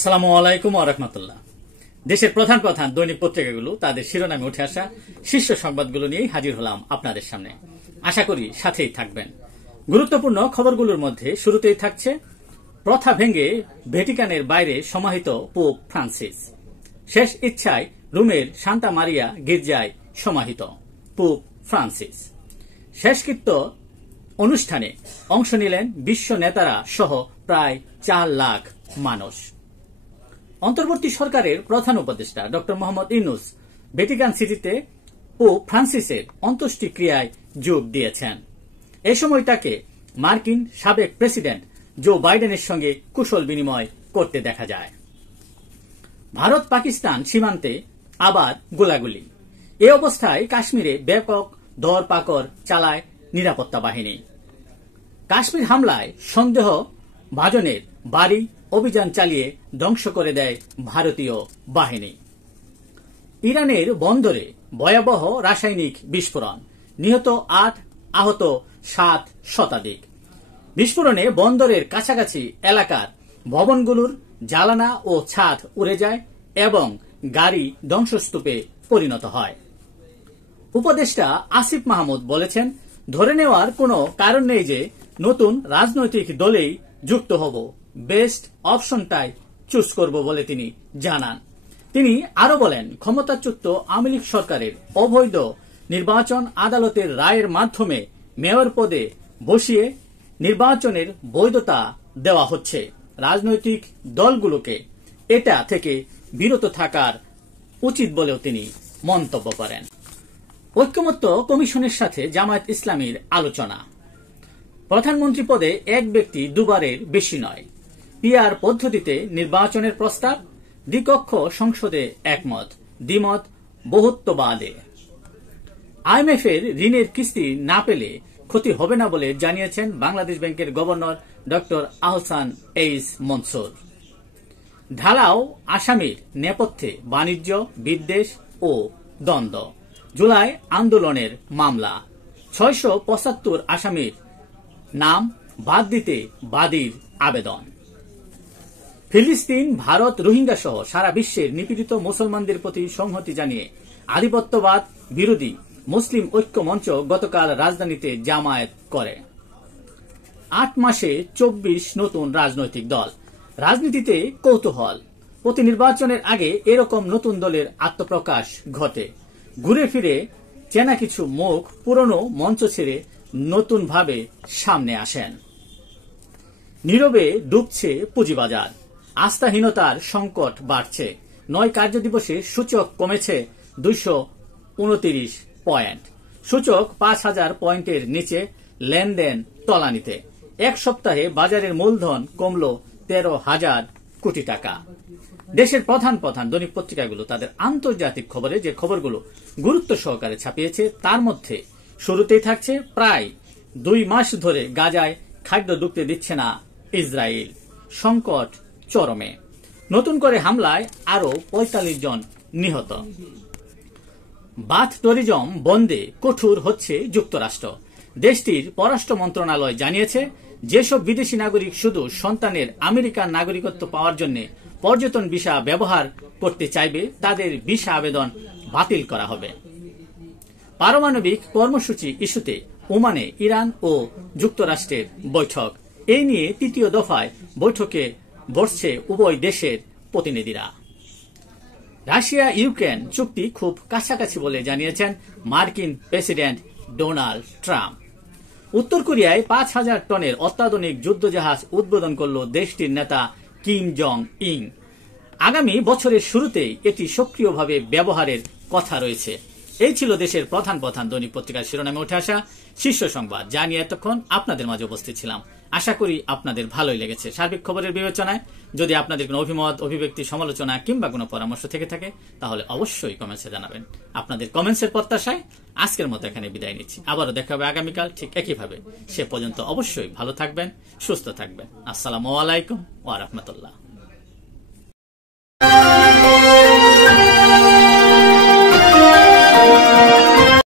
আসসালামু আলাইকুম ওয়া রাহমাতুল্লাহ। দেশের প্রধান প্রধান দৈনিক পত্রিকাগুলো তাদের শিরোনামে উঠে আসা শীর্ষ সংবাদগুলো নিয়েই হাজির হলাম আপনাদের সামনে। আশা করি সাথেই থাকবেন। গুরুত্বপূর্ণ খবরগুলোর মধ্যে শুরুতেই থাকছে প্রথা ভেঙে ভ্যাটিকানের বাইরে সমাহিত পোপ ফ্রান্সিস। শেষ ইচ্ছায় রোমের সান্তা মারিয়া গির্জায় সমাহিত পোপ ফ্রান্সিস। শেষকৃত্য অনুষ্ঠানে অংশ নিলেন বিশ্ব নেতারা সহ প্রায় 4 লাখ মানুষ। অন্তর্বর্তী সরকারের প্রধান উপদেষ্টা ডক্টর মোহাম্মদ ইউনূস ভ্যাটিকান সিটিতে পোপ ফ্রান্সিসের অন্ত্যেষ্টিক্রিয়ায় যোগ দিয়েছেন। এ সময় তাকে মার্কিন সাবেক প্রেসিডেন্ট জো বাইডেনের সঙ্গে কুশল বিনিময় করতে দেখা যায়। ভারত পাকিস্তান সীমান্তে আবার গোলাগুলি। এ অবস্থায় কাশ্মীরে ব্যাপক ধরপাকড় চালায় নিরাপত্তা বাহিনী। কাশ্মীর হামলায় সন্দেহ ভাজনের বাড়ি অভিযান চালিয়ে ধ্বংস করে দেয় ভারতীয় বাহিনী। ইরানের বন্দরে ভয়াবহ রাসায়নিক বিস্ফোরণ, নিহত 8, আহত 7 শতাধিক। বিস্ফোরণে বন্দরের কাছাকাছি এলাকার ভবনগুলোর জানালা ও ছাদ উড়ে যায় এবং গাড়ি ধ্বংসস্তূপে পরিণত হয়। উপদেষ্টা আসিফ মাহমুদ বলেছেন, ধরে নেওয়ার কোনো কারণ নেই যে নতুন রাজনৈতিক দলেই যুক্ত হব, বেস্ট অপশনটাই চুজ করব বলে তিনি জানান। তিনি আরো বলেন, ক্ষমতাচ্যুত আওয়ামী লীগ সরকারের অবৈধ নির্বাচন আদালতের রায়ের মাধ্যমে মেয়র পদে বসিয়ে নির্বাচনের বৈধতা দেওয়া হচ্ছে। রাজনৈতিক দলগুলোকে এটা থেকে বিরত থাকার উচিত বলেও তিনি মন্তব্য করেন। ঐক্যমত্য কমিশনের সাথে জামায়াত ইসলামীর আলোচনা। প্রধানমন্ত্রী পদে এক ব্যক্তি দুবারের বেশি নয়। পিআর পদ্ধতিতে নির্বাচনের প্রস্তাব, দ্বিকক্ষ সংসদে একমত, দ্বিমত বহুত্ববাদে। আইএমএফ এর ঋণের কিস্তি না পেলে ক্ষতি হবে না বলে জানিয়েছেন বাংলাদেশ ব্যাংকের গভর্নর ডক্টর আহসান এইস মনসুর। ঢালাও আসামির নেপথ্যে বাণিজ্য, বিদ্বেষ ও দ্বন্দ্ব। জুলাই আন্দোলনের মামলা, 675 আসামির নাম বাদ দিতে বাদীর আবেদন। ফিলিস্তিন, ভারত, রোহিঙ্গা সহ সারা বিশ্বের নিপীড়িত মুসলমানদের প্রতি সংহতি জানিয়ে আধিপত্যবাদ বিরোধী মুসলিম ঐক্য মঞ্চ গতকাল রাজধানীতে জামায়াত করে। 8 মাসে 24 নতুন রাজনৈতিক দল। রাজনীতিতে কৌতূহল। প্রতি নির্বাচনের আগে এরকম নতুন দলের আত্মপ্রকাশ ঘটে। ঘুরে ফিরে চেনা কিছু মুখ পুরনো মঞ্চ ছেড়ে নতুন ভাবে সামনে আসেন। নীরবে ডুবছে পুঁজিবাজার। আস্থাহীনতার সংকট বাড়ছে। 9 কার্যদিবসে সূচক কমেছে 229 পয়েন্ট। সূচক 5000 পয়েন্টের নিচে, লেনদেন তলানিতে। এক সপ্তাহে বাজারের মূলধন কমল 13,000 কোটি টাকা। দেশের প্রধান প্রধান দৈনিক পত্রিকাগুলো তাদের আন্তর্জাতিক খবরে যে খবরগুলো গুরুত্ব সহকারে ছাপিয়েছে তার মধ্যে শুরুতেই থাকছে, প্রায় 2 মাস ধরে গাজায় খাদ্য ঢুকতে দিচ্ছে না ইসরায়েল, সংকট চরমে। নতুন করে হামলায় আরো 45 জন নিহত। বাথ ট্যুরিজম বন্ধে কঠোর হচ্ছে যুক্তরাষ্ট্র। দেশটির পররাষ্ট্র মন্ত্রণালয় জানিয়েছে, যেসব বিদেশি নাগরিক শুধু সন্তানের আমেরিকান নাগরিকত্ব পাওয়ার জন্য পর্যটন ভিসা ব্যবহার করতে চাইবে তাদের ভিসা আবেদন বাতিল করা হবে। পারমাণবিক কর্মসূচি ইস্যুতে ওমানে ইরান ও যুক্তরাষ্ট্রের বৈঠক। এই নিয়ে 3য় দফায় বৈঠকে বসছে উভয় দেশের প্রতিনিধিরা। রাশিয়া ইউক্রেন চুক্তি খুব কাছাকাছি বলে জানিয়েছেন মার্কিন প্রেসিডেন্ট ডোনাল্ড ট্রাম্প। উত্তর কোরিয়ায় 5000 টনের অত্যাধুনিক যুদ্ধজাহাজ উদ্বোধন করল দেশটির নেতা কিম জং ইং। আগামী বছরের শুরুতেই এটি সক্রিয়ভাবে ব্যবহারের কথা রয়েছে। এই ছিল দেশের প্রধান প্রধান দৈনিক পত্রিকার শিরোনামে উঠে আসা শীর্ষ সংবাদ, যা নিয়ে এতক্ষণ আপনাদের মাঝে উপস্থিত ছিলাম। আশা করি আপনাদের ভালোই লেগেছে। সার্বিক খবরের বিবেচনায় যদি আপনাদের কোনো অভিমত, অভিব্যক্তি, সমালোচনা কিংবা কোনো পরামর্শ থেকে থাকে তাহলে অবশ্যই কমেন্টসে জানাবেন। আপনাদের কমেন্টসের প্রত্যাশায় আজকের মতো এখানে বিদায় নিচ্ছি। আবারও দেখা হবে আগামীকাল ঠিক একইভাবে। সে পর্যন্ত অবশ্যই ভালো থাকবেন, সুস্থ থাকবেন। আসসালামু আলাইকুম ওয়া রাহমাতুল্লাহ।